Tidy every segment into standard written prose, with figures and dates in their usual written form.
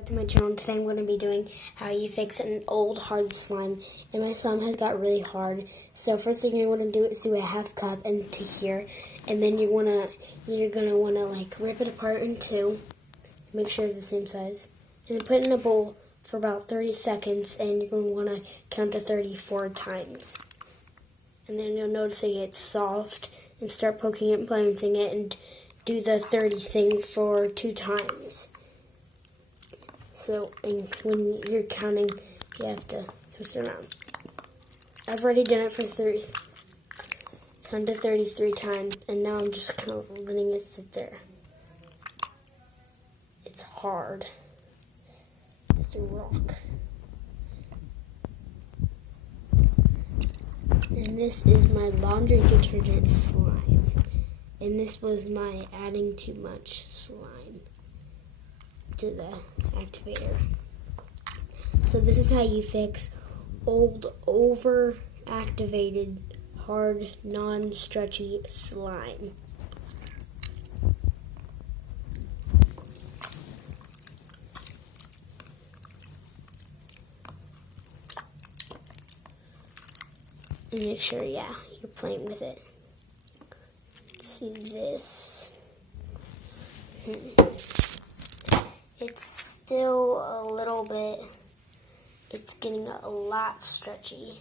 Back to my channel. Today I'm going to be doing how you fix an old hard slime. And my slime has got really hard. So first thing you're going to do is do a half cup into here, and then you're gonna want to like rip it apart in two. Make sure it's the same size, and then put it in a bowl for about 30 seconds. And you're going to want to count to 34 times. And then you'll notice it gets soft, and start poking it and balancing it, and do the 30 thing for 2 times. So, and when you're counting, you have to twist it around. I've already done it for count to 33 times, and now I'm just kind of letting it sit there. It's hard. It's a rock. And this is my laundry detergent slime. And this was my adding too much slime to the activator. So this is how you fix old, over-activated, hard, non-stretchy slime. And make sure, yeah, you're playing with it. Let's see this. It's still a little bit, it's getting a lot stretchy.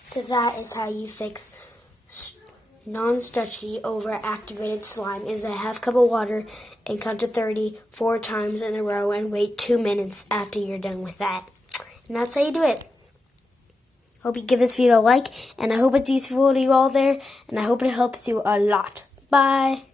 So that is how you fix non-stretchy, over-activated slime. Is a half cup of water and count to 30 4 times in a row and wait 2 minutes after you're done with that. And that's how you do it. Hope you give this video a like, and I hope it's useful to you all there, and I hope it helps you a lot. Bye.